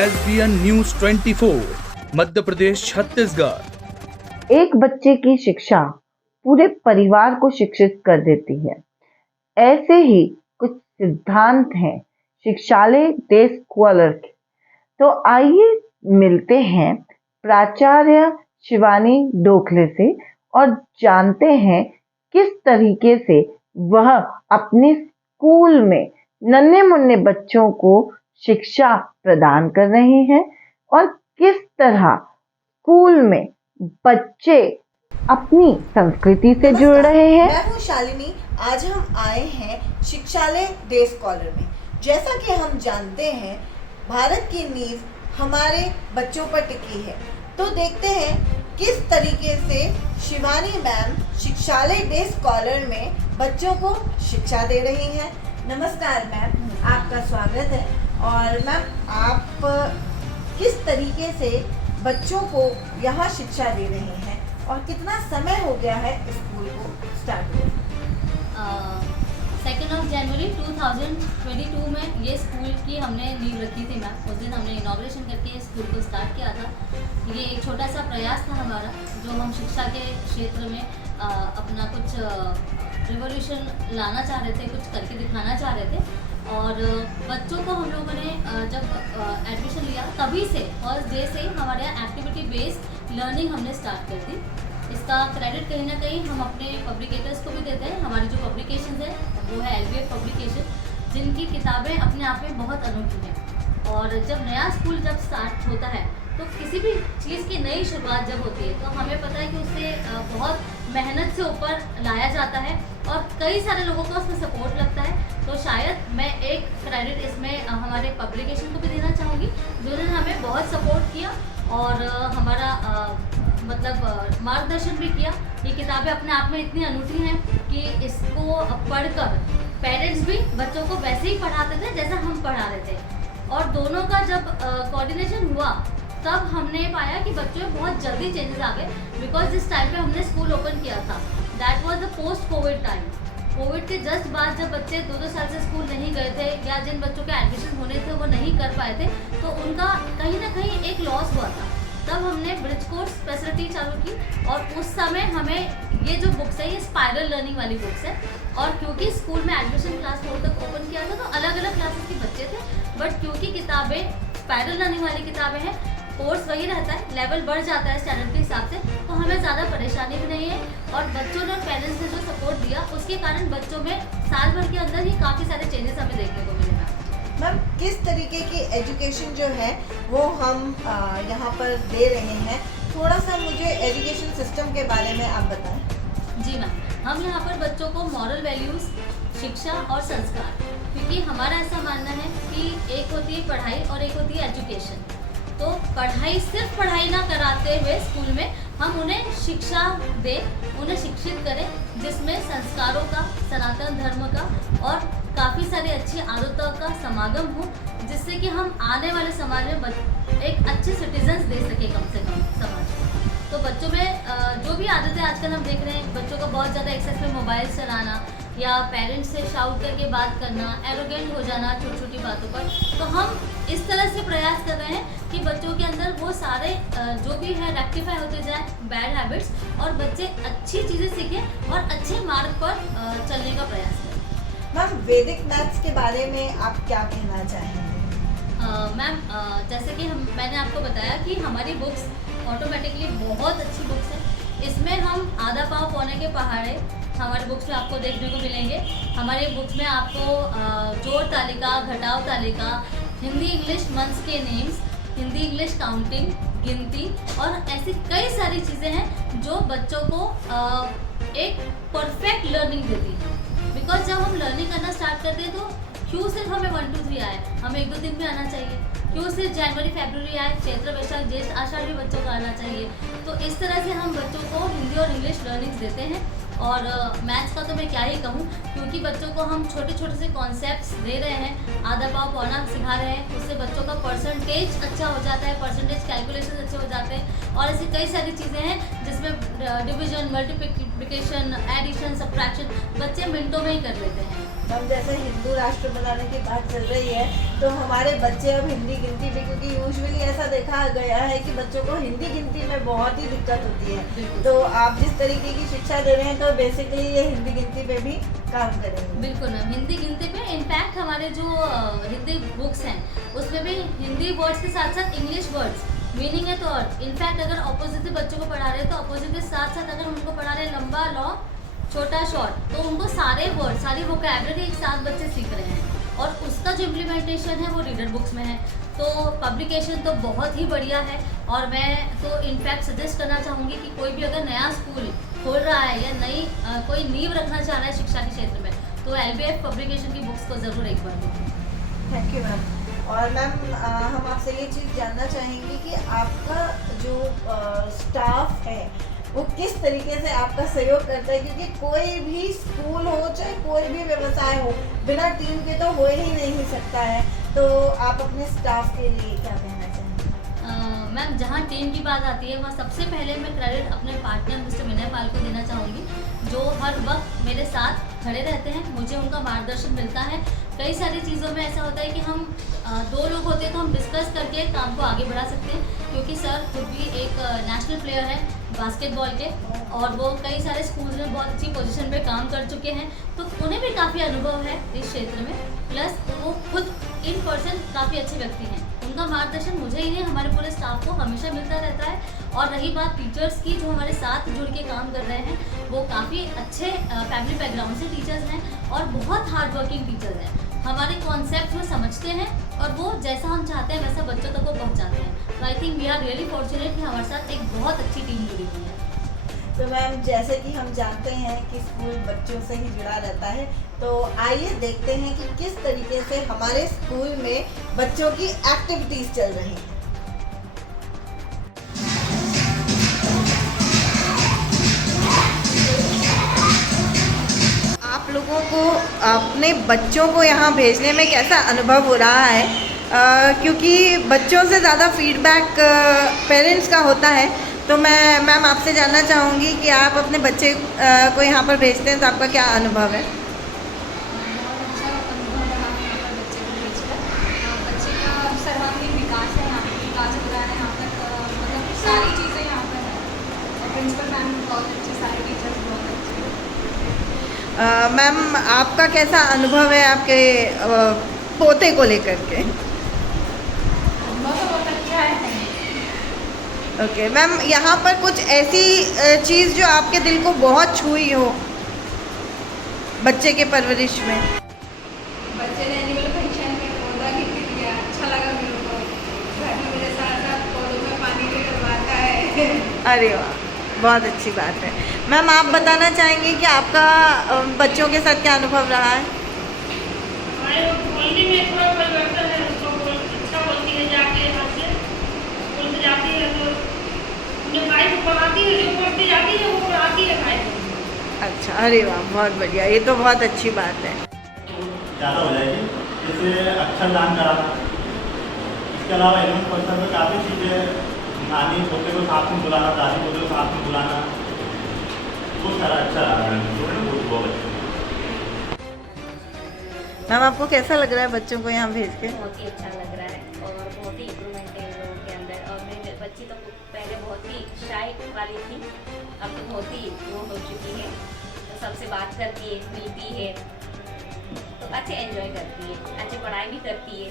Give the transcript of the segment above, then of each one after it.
SBN news 24 Madhya Pradesh Chhattisgarh. एक बच्चे की शिक्षा पूरे परिवार को शिक्षित कर देती है। ऐसे ही कुछ सिद्धांत हैं शिक्षालय डे स्कॉलर के। तो आइए मिलते हैं प्राचार्य शिवानी डोखले से और जानते हैं किस तरीके से वह अपने स्कूल में नन्हे मुन्ने बच्चों को शिक्षा प्रदान कर रहे हैं और किस तरह स्कूल में बच्चे अपनी संस्कृति से जुड़ रहे हैं। मैं हूँ शालिनी। आज हम आए हैं शिक्षालय डे स्कॉलर में। जैसा कि हम जानते हैं भारत की नींव हमारे बच्चों पर टिकी है, तो देखते हैं किस तरीके से शिवानी मैम शिक्षालय डे स्कॉलर में बच्चों को शिक्षा दे रही हैं। नमस्कार मैम, आपका स्वागत है। और मैम आप किस तरीके से बच्चों को यहाँ शिक्षा दे रही हैं और कितना समय हो गया है स्कूल को स्टार्ट हुए? 2 जनवरी 2022 में ये स्कूल की हमने नींव रखी थी मैम। उस दिन हमने इनॉग्रेशन करके स्कूल को स्टार्ट किया था। ये एक छोटा सा प्रयास था हमारा, जो हम शिक्षा के क्षेत्र में अपना कुछ रिवोल्यूशन लाना चाह रहे थे, कुछ करके दिखाना चाह रहे थे। और बच्चों को हम लोगों ने जब एडमिशन लिया तभी से फर्स्ट डे से ही हमारे यहाँ एक्टिविटी बेस्ड लर्निंग हमने स्टार्ट कर दी। इसका क्रेडिट कहीं ना कहीं हम अपने पब्लिकेटर्स को भी देते हैं। हमारी जो पब्लिकेशन है वो है LBF पब्लिकेशन, जिनकी किताबें अपने आप में बहुत अनोखी हैं। और जब नया स्कूल जब स्टार्ट होता है तो किसी भी चीज़ की नई शुरुआत जब होती है तो हमें पता है कि उससे बहुत मेहनत से ऊपर लाया जाता है और कई सारे लोगों को उसमें सपोर्ट लगता है। तो शायद मैं एक क्रेडिट इसमें हमारे पब्लिकेशन को भी देना चाहूँगी, जिन्होंने हमें बहुत सपोर्ट किया और हमारा मतलब मार्गदर्शन भी किया। ये किताबें अपने आप में इतनी अनूठी हैं कि इसको पढ़कर पेरेंट्स भी बच्चों को वैसे ही पढ़ाते थे जैसा हम पढ़ा रहे थे। और दोनों का जब कोऑर्डिनेशन हुआ तब हमने पाया कि बच्चों में बहुत जल्दी चेंजेस आ गए। बिकॉज जिस टाइम पे हमने स्कूल ओपन किया था that was the post Covid time. Covid के जस्ट बाद जब बच्चे 2-2 साल से स्कूल नहीं गए थे या जिन बच्चों के एडमिशन होने थे वो नहीं कर पाए थे, तो उनका कहीं ना कहीं एक लॉस हुआ था। तब हमने ब्रिज कोर्स फैसिलिटी चालू की और उस समय हमें ये जो बुक्स है ये स्पाइरल लर्निंग वाली बुक्स है। और क्योंकि स्कूल में एडमिशन क्लास 4 तक ओपन किया था तो अलग अलग क्लासेस के बच्चे थे, बट क्योंकि किताबें स्पाइरल लर्निंग वाली किताबें हैं, कोर्स वही रहता है, लेवल बढ़ जाता है स्टैंडर्ड के हिसाब से, तो हमें ज़्यादा परेशानी भी नहीं है। और बच्चों ने और पेरेंट्स ने जो सपोर्ट दिया उसके कारण बच्चों में साल भर के अंदर ही काफ़ी सारे चेंजेस हमें देखने को मिले। मैम किस तरीके की एजुकेशन जो है वो हम यहाँ पर दे रहे हैं, थोड़ा सा मुझे एजुकेशन सिस्टम के बारे में आप बताएं। जी मैम, हम यहाँ पर बच्चों को मॉरल वैल्यूज़, शिक्षा और संस्कार, क्योंकि हमारा ऐसा मानना है कि एक होती है पढ़ाई और एक होती है एजुकेशन। तो पढ़ाई सिर्फ पढ़ाई ना कराते हुए स्कूल में हम उन्हें शिक्षा दें, उन्हें शिक्षित करें, जिसमें संस्कारों का, सनातन धर्म का और काफ़ी सारी अच्छी आदतों का समागम हो, जिससे कि हम आने वाले समाज में एक अच्छे सिटीजन्स दे सके कम से कम समाज को। तो बच्चों में जो भी आदतें आजकल हम देख रहे हैं, बच्चों को बहुत ज़्यादा एक्सेस में मोबाइल चलाना या पेरेंट्स से शाउट करके बात करना, एरोगेंट हो जाना छोटी छोटी बातों पर, तो हम इस तरह से प्रयास कर रहे हैं कि बच्चों के अंदर वो सारे जो भी है रेक्टिफाई होते जाए बैड हैबिट्स और बच्चे अच्छी चीज़ें सीखें और अच्छे मार्ग पर चलने का प्रयास करें। मैम वैदिक मैथ्स के बारे में आप क्या कहना चाहेंगे? मैम जैसे कि मैंने आपको बताया कि हमारी बुक्स ऑटोमेटिकली बहुत अच्छी बुक्स है। इसमें हम आधा पाव पौने के पहाड़े हमारे बुक्स में आपको देखने को मिलेंगे। हमारे बुक्स में आपको जोड़ तालिका, घटाव तालिका, हिंदी इंग्लिश मंथ्स के नेम्स, हिंदी इंग्लिश काउंटिंग, गिनती और ऐसी कई सारी चीज़ें हैं जो बच्चों को एक परफेक्ट लर्निंग देती है। बिकॉज जब हम लर्निंग करना स्टार्ट करते हैं तो क्यों सिर्फ हमें 1 2 3 आए, हमें 1-2 दिन भी आना चाहिए। क्यों सिर्फ जनवरी फरवरी आए, चैत्र वैशाख ज्येष्ठ आषाढ़ भी बच्चों का आना चाहिए। तो इस तरह से हम बच्चों को हिंदी और इंग्लिश लर्निंग्स देते हैं। और मैथ्स का तो मैं क्या ही कहूँ, क्योंकि बच्चों को हम छोटे छोटे से कॉन्सेप्ट्स दे रहे हैं, आधा पाव पौना सिखा रहे हैं, उससे बच्चों का परसेंटेज अच्छा हो जाता है, परसेंटेज कैलकुलेशन अच्छे हो जाते हैं। और ऐसी कई सारी चीज़ें हैं जिसमें डिवीजन, मल्टीप्लिकेशन, एडिशन, सब्ट्रैक्शन बच्चे मिनटों में ही कर लेते हैं। मैम जैसे हिंदू राष्ट्र बनाने की बात चल रही है तो हमारे बच्चे अब हिंदी गिनती भी, क्योंकि यूजुअली ऐसा देखा गया है कि बच्चों को हिंदी गिनती में बहुत ही दिक्कत होती है, तो आप जिस तरीके की शिक्षा दे रहे हैं तो बेसिकली ये हिंदी गिनती पे भी काम करेंगे। बिल्कुल मैम, हिंदी गिनती पे इनफैक्ट हमारे जो हिंदी बुक्स हैं उसमें भी हिंदी वर्ड्स के साथ साथ इंग्लिश वर्ड्स मीनिंग है। तो इनफैक्ट अगर अपोजिट से बच्चों को पढ़ा रहे हैं तो अपोजिट के साथ साथ अगर उनको पढ़ा रहे हैं लंबा लॉ छोटा शॉर्ट, तो उनको सारे वर्ड सारी वोकैबुलरी एक साथ बच्चे सीख रहे हैं और उसका जो इम्प्लीमेंटेशन है वो रीडर बुक्स में है। तो पब्लिकेशन तो बहुत ही बढ़िया है और मैं तो इनफैक्ट सजेस्ट करना चाहूँगी कि कोई भी अगर नया स्कूल खोल रहा है या नई कोई नींव रखना चाह रहा है शिक्षा के क्षेत्र में तो LBF पब्लिकेशन की बुक्स को ज़रूर एक बार देखें। Thank you ma'am. और मैम हम आपसे ये चीज़ जानना चाहेंगे कि आपका जो स्टाफ है वो किस तरीके से आपका सहयोग करता है, क्योंकि कोई भी स्कूल हो चाहे कोई भी व्यवसाय हो बिना टीम के तो हो ही नहीं सकता है, तो आप अपने स्टाफ के लिए क्या कहना चाहेंगे? मैम जहाँ टीम की बात आती है वहाँ सबसे पहले मैं क्रेडिट अपने पार्टनर मिस्टर विनय पाल को देना चाहूँगी, जो हर वक्त मेरे साथ खड़े रहते हैं, मुझे उनका मार्गदर्शन मिलता है। कई सारी चीज़ों में ऐसा होता है कि हम दो लोग होते हैं तो हम डिस्कस करके काम को आगे बढ़ा सकते हैं, क्योंकि सर खुद भी एक नेशनल प्लेयर है बास्केटबॉल के और वो कई सारे स्कूल्स में बहुत अच्छी पोजीशन पे काम कर चुके हैं, तो उन्हें भी काफ़ी अनुभव है इस क्षेत्र में, प्लस वो खुद इन पर्सन काफ़ी अच्छे व्यक्ति हैं। उनका मार्गदर्शन मुझे ही नहीं हमारे पूरे स्टाफ को हमेशा मिलता रहता है। और रही बात टीचर्स की, जो हमारे साथ जुड़ के काम कर रहे हैं वो काफ़ी अच्छे फैमिली बैकग्राउंड से टीचर्स हैं और बहुत हार्ड वर्किंग टीचर्स हैं। हमारे कॉन्सेप्ट वो समझते हैं और वो जैसा हम चाहते हैं वैसा बच्चों तक वो पहुंचाते हैं। तो I think we are really fortunate कि हमारे साथ एक बहुत अच्छी टीम जुड़ी हुई है। तो मैम जैसे कि हम जानते हैं कि स्कूल बच्चों से ही जुड़ा रहता है, तो आइए देखते हैं कि किस तरीके से हमारे स्कूल में बच्चों की एक्टिविटीज़ चल रही हैं। आप लोगों को अपने बच्चों को यहाँ भेजने में कैसा अनुभव हो रहा है? क्योंकि बच्चों से ज़्यादा फीडबैक पेरेंट्स का होता है, तो मैं मैम आपसे जानना चाहूँगी कि आप अपने बच्चे को यहाँ पर भेजते हैं तो आपका क्या अनुभव है? बहुत अच्छा अनुभव रहा यहाँ पर बच्चे को भेजकर। बच्चे का सर्वांगीण विकास है, यहाँ पर विकास हो रहा है, यहाँ पर मतलब सारी चीज़ें यहाँ पर है। प्रिंसिपल मैम बहुत अच्छे, सारे टीचर्स बहुत अच्छे। मैम आपका कैसा अनुभव है आपके पोते को लेकर के? अनुभव तो बहुत अच्छा है। ओके मैम, यहाँ पर कुछ ऐसी चीज़ जो आपके दिल को बहुत छुई हो बच्चे के परवरिश में? बच्चे ने एनुअल फंक्शन में पौधा गिफ्ट दिया, अच्छा लगा मेरे को। घर में मेरे साथ साथ पौधों में पानी भी डलवाता है। अरे वाह, बहुत अच्छी बात है। मैम आप बताना चाहेंगे कि आपका बच्चों के साथ क्या अनुभव रहा है? हमारे बोलने में थोड़ा परिवर्तन है, उसको अच्छा बोलती है, जाके यहाँ से स्कूल से जाती है तो उन्हें भाई को पढ़ाती है, जो पढ़ती जाती है वो पढ़ाती है भाई को। अच्छा, अरे वाह, बहुत बढ़िया, ये तो बहुत अच्छी बात है। ज़्यादा हो जाएगी, जैसे अक्षरदान कराना, इसके अलावा एनुअल फंक्शन में काफ़ी चीज़ें, नानी पोते को साथ में बुलाना, दादी पोते को साथ में बुलाना, वो सारा अच्छा रहा है, बहुत अच्छा। मैम आपको कैसा लग रहा है बच्चों को यहाँ भेज के? बहुत ही अच्छा लग रहा है और बहुत ही इम्प्रूवमेंट है इन लोगों के अंदर। और मेरी बच्ची तो पहले बहुत ही शाय वाली थी, अब तो बहुत ही वो हो चुकी है, तो सबसे बात करती है, मिलती है, तो अच्छे एंजॉय करती है, अच्छी पढ़ाई भी करती है।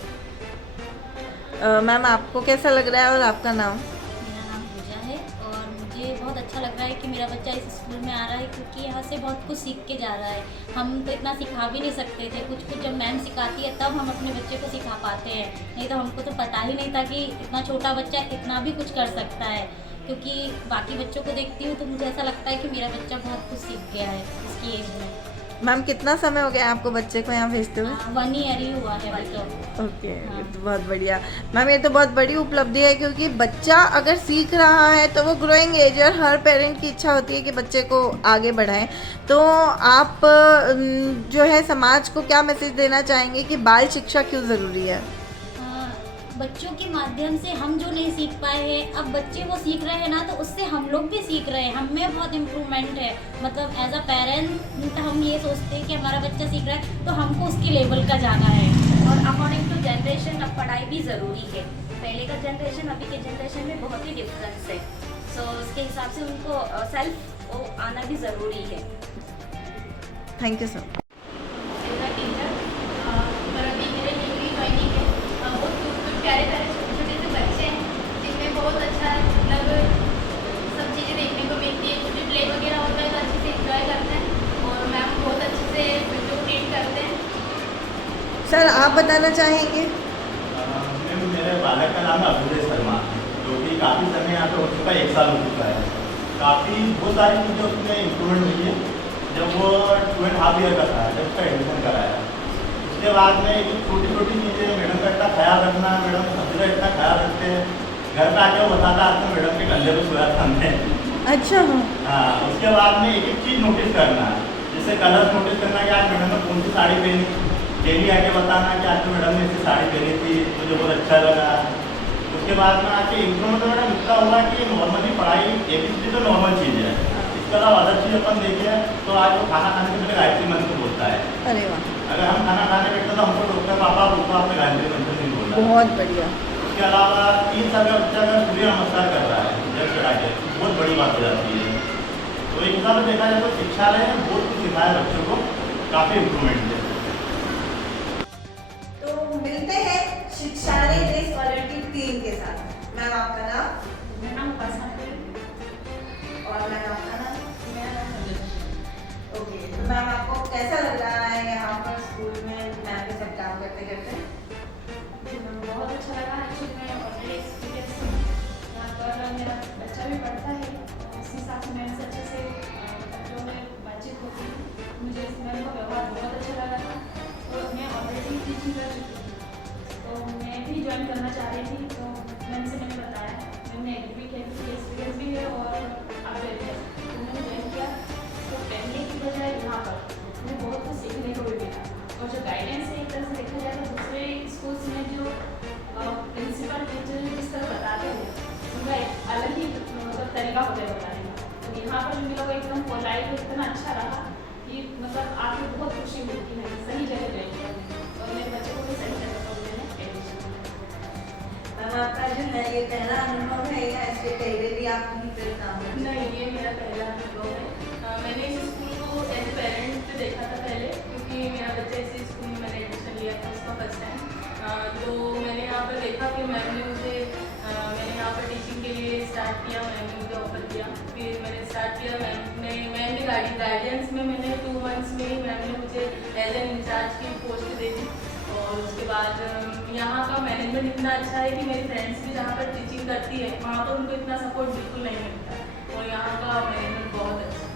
मैम आपको कैसा लग रहा है और आपका नाम? मेरा नाम पूजा है और मुझे बहुत अच्छा लग रहा है कि मेरा बच्चा इस स्कूल में आ रहा है, क्योंकि यहाँ से बहुत कुछ सीख के जा रहा है। हम तो इतना सिखा भी नहीं सकते थे, कुछ जब मैम सिखाती है तब हम अपने बच्चे को सिखा पाते हैं, नहीं तो हमको तो पता ही नहीं था कि इतना छोटा बच्चा इतना भी कुछ कर सकता है। क्योंकि बाकी बच्चों को देखती हूँ तो मुझे ऐसा लगता है कि मेरा बच्चा बहुत कुछ सीख गया है इसकी एज में। मैम कितना समय हो गया आपको बच्चे को यहाँ भेजते हुए? 1 ईयर ही हुआ है अभी तो। ओके, ये तो बहुत बढ़िया। मैम ये तो बहुत बड़ी उपलब्धि है, क्योंकि बच्चा अगर सीख रहा है तो वो ग्रोइंग एज, और हर पेरेंट की इच्छा होती है कि बच्चे को आगे बढ़ाएं। तो आप जो है समाज को क्या मैसेज देना चाहेंगे कि बाल शिक्षा क्यों ज़रूरी है? बच्चों के माध्यम से हम जो नहीं सीख पाए हैं, अब बच्चे वो सीख रहे हैं ना, तो उससे हम लोग भी सीख रहे हैं। हम में बहुत इम्प्रूवमेंट है। मतलब एज अ पेरेंट हम ये सोचते हैं कि हमारा बच्चा सीख रहा है तो हमको उसके लेवल का जाना है। और अकॉर्डिंग टू जनरेशन अब पढ़ाई भी ज़रूरी है। पहले का जनरेशन अभी के जनरेशन में बहुत ही डिफरेंस है। सो उसके हिसाब से उनको सेल्फ आना भी ज़रूरी है। Thank you sir. As a teacher मेरा मेरे डिग्री ज्वाइनिंग है। बहुत प्यारे प्यारे छोटे छोटे से बच्चे हैं जिनमें बहुत अच्छा मतलब सब चीज़ें देखने को मिलती है। कुछ भी प्ले वगैरह होता है तो अच्छे से इंजॉय करते हैं और मैम बहुत अच्छे से बच्चों को ट्रीट करते हैं। सर आप बताना चाहेंगे? मैम मेरे बालक का नाम है अभिजय शर्मा, जो कि काफ़ी समय यहाँ पे हो चुका है, 1 साल हो चुका है। काफ़ी बहुत सारी चीज़ें उसमें इम्प्रूवमेंट हुई है। जब वो 2.5 ईयर का था, जब उसका एडमिशन कराया, उसके बाद में ये छोटी छोटी चीज़ें, मैडम का इतना ख्याल रखना, मैडम सबका इतना ख्याल रखते हैं। घर पे आके वो बताता आज तो मैडम के कंधे पे सोया था हमने। अच्छा। हाँ, उसके बाद में एक एक चीज़ नोटिस करना, जैसे कलर्स नोटिस करना कि आज मैडम ने कौन सी साड़ी पहनी, डेली आके बताना कि आज तो मैडम ने ऐसी साड़ी पहनी थी, मुझे बहुत अच्छा लगा। उसके बाद में आके इम्प्रूवमेंट तो मैडम इतना हुआ कि नॉर्मली पढ़ाई ABCD तो नॉर्मल चीज़ है, इसके अलावा अदर चीज़ अपन देखिए तो आज वो खाना खाने से पहले गायत्री मंत्र बोलता है। अरे वाह, अगर हम खाना खाने बैठते तो हमको डॉक्टर पापा बोलता आपने गायत्री मंत्र नहीं बोला। बहुत बढ़िया। उसके अलावा 3 साल का बच्चा अगर सूर्य नमस्कार कर रहा है जब चढ़ा के, बहुत बड़ी बात हो जाती है। तो एक हिसाब से देखा जाए तो शिक्षालय ने बहुत कुछ सिखाया बच्चों को, काफ़ी इम्प्रूवमेंट है। तो मिलते हैं शिक्षालय डे स्कॉलर की टीम के साथ। मैम आपका नाम? मेरा नाम उपासना है। और मैम आपका नाम? मेरा नाम संजय। ओके, तो मैम आपको कैसा लग रहा है यहाँ पर स्कूल में मैम के साथ काम करते करते? बहुत अच्छा लगा। एक्चुअली मैं ऑलरेडी एक्सपीरियंस हूँ यहाँ पर, मेरा बच्चा भी पढ़ता है। उसी हिसाब से मैम से अच्छे से जो है बातचीत होती है। मुझे इस मैम का व्यवहार बहुत अच्छा लगा था। तो मैं ऑलरेडी टीचिंग कर चुकी थी, तो मैं भी ज्वाइन करना चाह रही थी। तो मैम से मैंने बताया, मैम ने एग्री भी किया कि एक्सपीरियंस भी है और आप रेडी है, तो मैंने ज्वाइन किया। तो पहले की बजाय यहाँ पर मुझे बहुत कुछ सीखने को भी मिला। और जो गाइडेंस है, एक तरह से देखा जाए तो दूसरे स्कूल्स में जो प्रिंसिपल टीचर जिस तरह बताते हैं उनका एक अलग ही मतलब तरीका होता है बताने का। तो यहाँ पर जो मिला वो एकदम पोलाइट, इतना अच्छा रहा कि मतलब आपको बहुत खुशी मिलती है। सही जगह ज्वाइन किया और मेरे बच्चे को भी सही जगह पर मैंने एडमिशन किया। मैम आपका जो है ये पहला अनुभव है या इसके पहले भी आप कहीं पर काम करते हैं? नहीं, ये मेरा पहला अनुभव है। मैंने इस स्कूल को एज ए पेरेंट देखा था पहले, क्योंकि मेरा बच्चा इसी स्कूल में मैंने एडमिशन लिया था उसका फर्स्ट टाइम। तो मैंने यहाँ पर देखा कि मैम ने मुझे मैंने यहाँ पर टीचिंग के लिए स्टार्ट किया। मैम ने मुझे ऑफर किया, फिर मैंने स्टार्ट किया। मैम ने गाइडेंस में मैंने 2 मंथ्स में ही मैम ने मुझे एज एन इंचार्ज की पोस्ट दे दी। और उसके बाद यहाँ का मैनेजमेंट इतना अच्छा है कि मेरी फ्रेंड्स भी जहाँ पर टीचिंग करती है वहाँ पर उनको इतना सपोर्ट बिल्कुल नहीं मिलता। और यहाँ का मैनेजमेंट बहुत अच्छा है।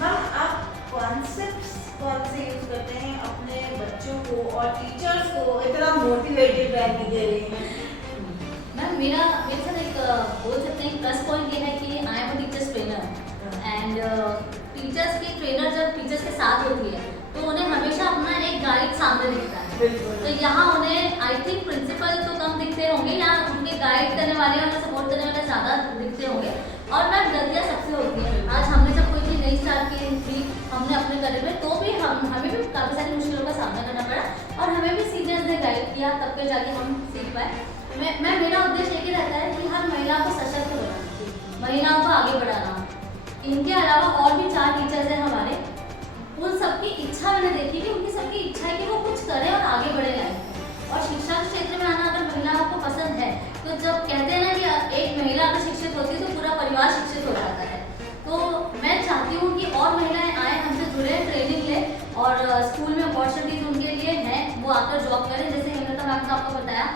मैम आप कॉन्सेप्ट्स कौन से यूज करते हैं अपने बच्चों को और टीचर्स को इतना मोटिवेटेड रहने के लिए? मैम मेरे साथ एक बोल सकते हैं प्लस पॉइंट ये है कि I am a teachers trainer and teachers की ट्रेनर जब टीचर्स के साथ होती है तो उन्हें हमेशा अपना एक गाइड सामने दिखता है। तो यहाँ उन्हें आई थिंक प्रिंसिपल तो कम दिखते होंगे या उनके गाइड करने वाले और सपोर्ट करने वाले ज़्यादा दिखते होंगे। और मैम गलतियाँ सबसे होती हैं। आज हमने जब कोई चीज़ नई स्टार्ट की थी हमने अपने करियर में, तो भी हमें भी काफ़ी सारी मुश्किलों का सामना करना पड़ा और हमें भी सीनियर्स ने गाइड किया, तब के जाके हम सीख पाए। मेरा उद्देश्य एक ही रहता है कि हर महिला को सशक्त बनाना, महिलाओं को आगे बढ़ाना। इनके अलावा और भी 4 टीचर्स हैं हमारे, उन सबकी इच्छा मैंने देखी कि उनकी सबकी इच्छा है कि वो कुछ करें और आगे बढ़े लाइफ। और शिक्षा के क्षेत्र में आना अगर महिलाओं को पसंद है तो जब कहते हैं ना कि एक महिला अगर शिक्षित होती है तो पूरा परिवार शिक्षित हो जाता है। तो मैं चाहती हूँ कि और महिलाएं आए, हमसे जुड़े, ट्रेनिंग लें और स्कूल में अपॉर्चुनिटीज उनके लिए हैं, वो आकर जॉब करें। जैसे हेमलता मैम ने आपको बताया,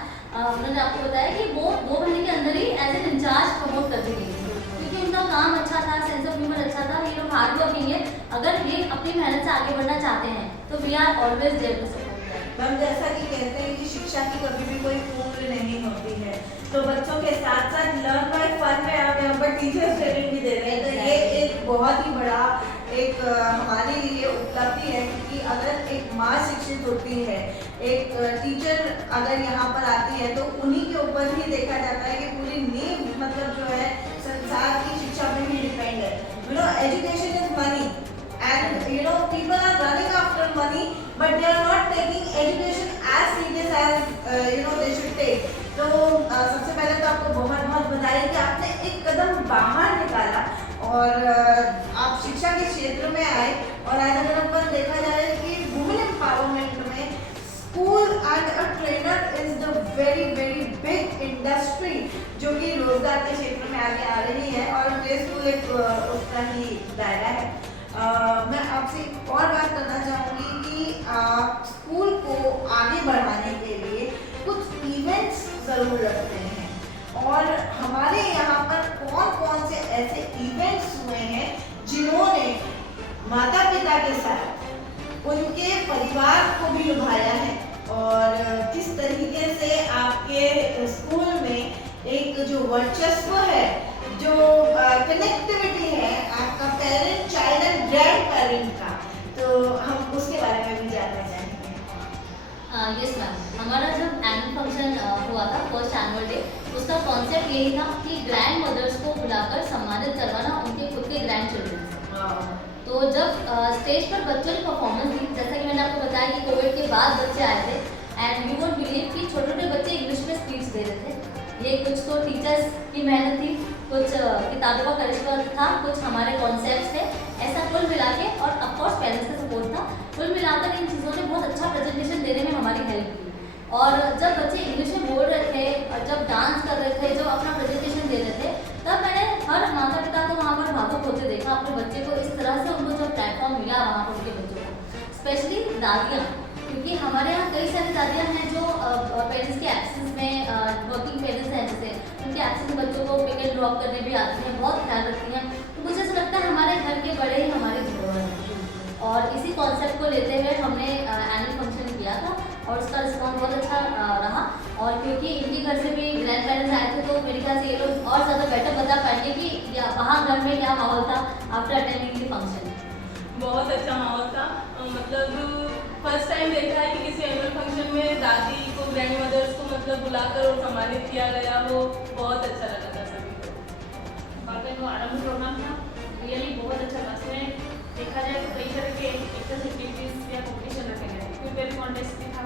उन्होंने आपको बताया कि वो 2 महीने के अंदर ही एज एन इंचार्ज प्रमोट कर दी गई क्योंकि उनका काम अच्छा था, सेंस ऑफ ह्यूमर अच्छा था। ये लोग हार्ड वर्किंग है, अगर ये अपनी मेहनत से आगे बढ़ना चाहते हैं तो we are always there to support. Ma'am जैसा कि कहते हैं कि शिक्षा की कभी भी कोई उम्र नहीं होती है, तो बच्चों के साथ साथ लर्न बाय फन में आप यहाँ पर टीचर्स ट्रेनिंग भी दे रहे हैं। तो ये एक बहुत ही बड़ा एक हमारे लिए उपलब्धि है कि अगर एक माँ शिक्षित होती है, एक टीचर अगर यहाँ पर आती है, तो उन्हीं के ऊपर ही देखा जाता है कि पूरी नींव मतलब जो है संसार की शिक्षा पे ही डिपेंड है। You know, education is money and you know people are running after money but they are not taking education as serious as you know they should take। तो सबसे पहले तो आपको बहुत बहुत बधाई कि आपने एक कदम बाहर निकाला और आप शिक्षा के क्षेत्र में आए। और आज अगर अपन देखा जाए कि वुमेन एम्पावरमेंट में school and a trainer is the very very big industry जो कि रोजगार के क्षेत्र में आगे आ रही है और प्ले स्कूल एक उसका ही दायरा है। मैं आपसे एक और बात करना चाहूँगी कि आप स्कूल को आगे बढ़ाने के लिए कुछ इवेंट्स ज़रूर रखते हैं और हमारे यहाँ पर कौन कौन से ऐसे इवेंट्स हुए हैं जिन्होंने माता पिता के साथ उनके परिवार को भी लुभाया है और किस तरीके से आपके स्कूल में एक जो वर्चस्व है, जो कनेक्टिविटी है आपका parent child and grand parent का, तो हम उसके बारे में भी जानना चाहेंगे। यस मैम, हमारा जब एनुअल फंक्शन हुआ था फर्स्ट एनुअल डे, उसका कॉन्सेप्ट यही था कि ग्रैंड मदर्स को बुलाकर सम्मानित करवाना उनके खुद के ग्रैंड चिल्ड्रन से। तो जब स्टेज पर बच्चों ने परफॉर्मेंस दी, जैसा कि मैंने आपको बताया कि कोविड के बाद बच्चे आए थे एंड यू वोंट बिलीव कि छोटे छोटे बच्चे इंग्लिश में स्पीच दे रहे थे। ये कुछ तो टीचर्स की मेहनत थी, कुछ किताबों का करिश्मा था, कुछ हमारे कॉन्सेप्ट्स थे, ऐसा कुल मिला के और ऑफकोर्स पेरेंट्स का सपोर्ट था। कुल मिलाकर इन चीज़ों ने बहुत अच्छा प्रेजेंटेशन देने में हमारी हेल्प की। और जब बच्चे इंग्लिश में बोल रहे थे और जब डांस कर रहे थे, जब अपना प्रेजेंटेशन दे रहे थे, तब मैंने हर माता पिता को वहाँ पर भावुक होते देखा अपने बच्चे को। इस तरह से उनको जो प्लेटफॉर्म मिला वहाँ पर उनके बच्चों को, स्पेशली दादियाँ, क्योंकि हमारे यहाँ कई सारी दादियाँ हैं जो पेरेंट्स के एब्सेंस में वर्किंग पेरेंट्स हैं, जैसे उनके एब्सेंस में बच्चों को पिक एंड ड्रॉप करने भी आती हैं, बहुत ख्याल रखती हैं। तो मुझे ऐसा लगता है हमारे घर के बड़े ही हमारे धरोहर हैं। और इसी कॉन्सेप्ट को लेते हुए हमने एनुअल फंक्शन किया था और उसका रिस्पॉन्स बहुत अच्छा रहा। और क्योंकि इनके घर से भी ग्रैंड पेरेंट्स आए थे, तो मेरे ख्याल से ये लोग और ज़्यादा बेटर बता पाएंगे कि वहाँ घर में क्या माहौल था आफ्टर अटेंडिंग द फंक्शन। बहुत अच्छा माहौल था। मतलब फर्स्ट टाइम देखा है कि किसी एनुअल फंक्शन में दादी को, ग्रैंड मदर्स को मतलब बुलाकर और सम्मानित किया गया, वो बहुत अच्छा लगा था सभी को। बाकी जो आरंभ प्रोग्राम था रियली बहुत अच्छा था। उसमें देखा जाए तो कई तरह के एक्टिविटीज़ या कॉम्पिटिशन रखे गए, क्विज कॉन्टेस्ट भी था।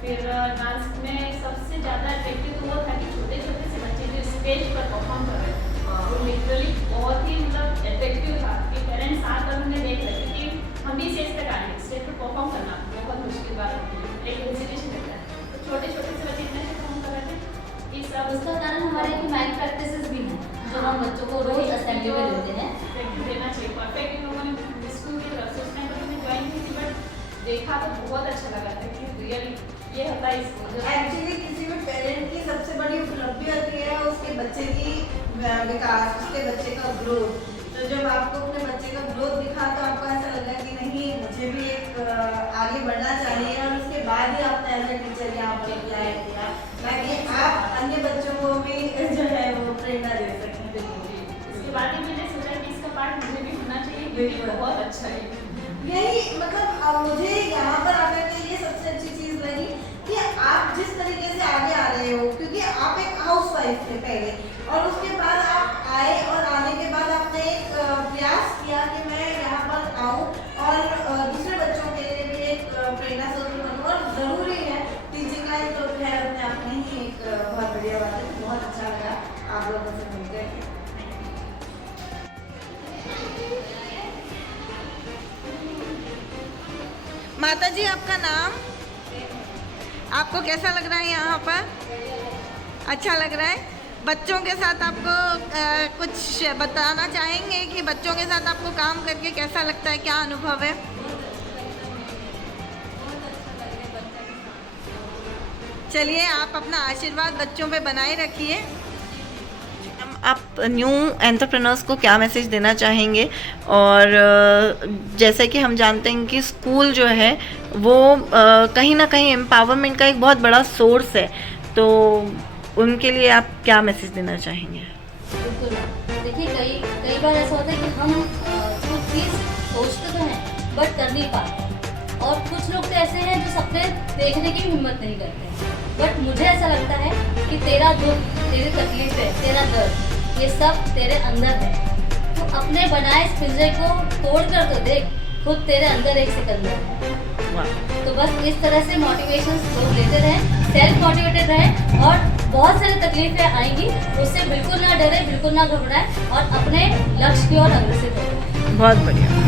फिर डांस में सबसे ज़्यादा अट्रैक्टिव तो वो था कि छोटे छोटे से बच्चे जो स्टेज पर परफॉर्म कर रहे थे, वो लिटरली बहुत ही मतलब अट्रैक्टिव था कि पेरेंट्स आकर उन्हें देख रहे थे कि हम भी स्टेज पर आए, स्टेज पर परफॉर्म करना बहुत मुश्किल बात होती है, एक हेजिटेशन रहता है। तो छोटे छोटे से बच्चे इतने परफॉर्म कर रहे थे। इस अब उसका कारण हमारे माइंड प्रैक्टिसेस भी हैं जो हम बच्चों को रोज असेंबली में देते हैं। प्रैक्टिस देना चाहिए। परफेक्ट इन लोगों ने स्कूल की तरफ से उस टाइम पर मैंने ज्वाइन की थी, बट देखा तो बहुत अच्छा लगा था कि रियली ये होता है स्कूल। एक्चुअली किसी भी पेरेंट की सबसे बड़ी उपलब्धि होती है उसके बच्चे की विकास, उसके बच्चे का ग्रोथ। तो जब आपको अपने बच्चे का ग्रोथ दिखा तो आपको ऐसा लगा कि नहीं, मुझे भी एक आगे बढ़ना चाहिए, और उसके बाद ही आपने एज ए टीचर यहाँ पर अप्लाई किया ताकि आप अन्य बच्चों को भी जो है वो प्रेरणा दे सकें। इसके बाद ही मैंने सोचा कि इसका पार्ट मुझे भी होना चाहिए, क्योंकि बहुत अच्छा है। यही मतलब मुझे यहाँ पर आकर के ये सबसे अच्छी चीज़ लगी कि आप जिस तरीके से आगे आ रहे हो, क्योंकि आप एक हाउसवाइफ थे पहले और उसके बाद आप आए, और आने के बाद आपने एक प्रयास किया कि मैं यहाँ पर आऊँ और दूसरे बच्चों के लिए भी एक प्रेरणा स्रोत बनूँ। और ज़रूरी है टीचिंग लाइन तो खैर अपने आप में ही एक बहुत बढ़िया बात है। बहुत अच्छा लगा आप लोगों से मिलकर। माता जी, आपका नाम? आपको कैसा लग रहा है यहाँ पर? अच्छा लग रहा है। बच्चों के साथ आपको कुछ बताना चाहेंगे कि बच्चों के साथ आपको काम करके कैसा लगता है, क्या अनुभव है? चलिए, आप अपना आशीर्वाद बच्चों पे बनाए रखिए। आप न्यू एंटरप्रेन्योर्स को क्या मैसेज देना चाहेंगे? और जैसे कि हम जानते हैं कि स्कूल जो है वो कहीं ना कहीं एम्पावरमेंट का एक बहुत बड़ा सोर्स है, तो उनके लिए आप क्या मैसेज देना चाहेंगे? बिल्कुल, देखिए कई बार ऐसा होता है कि हम कुछ चीज़ सोचते तो हैं बट कर नहीं पाते। और कुछ लोग तो ऐसे हैं जो सपने देखने की हिम्मत नहीं करते। बट मुझे ऐसा लगता है कि तेरा दुख, तेरी तकलीफें, तेरा दर्द, ये सब तेरे अंदर है। तो अपने बनाए इस पिंजरे को तोड़ कर तो देख, खुद तेरे अंदर एक सिकंदर है। तो बस इस तरह से मोटिवेशन लोग लेते रहें, सेल्फ मोटिवेटेड रहें और बहुत सारी तकलीफें आएंगी, उससे बिल्कुल ना डरे, बिल्कुल ना घबराएं और अपने लक्ष्य की ओर अग्रसर हो। बहुत बढ़िया।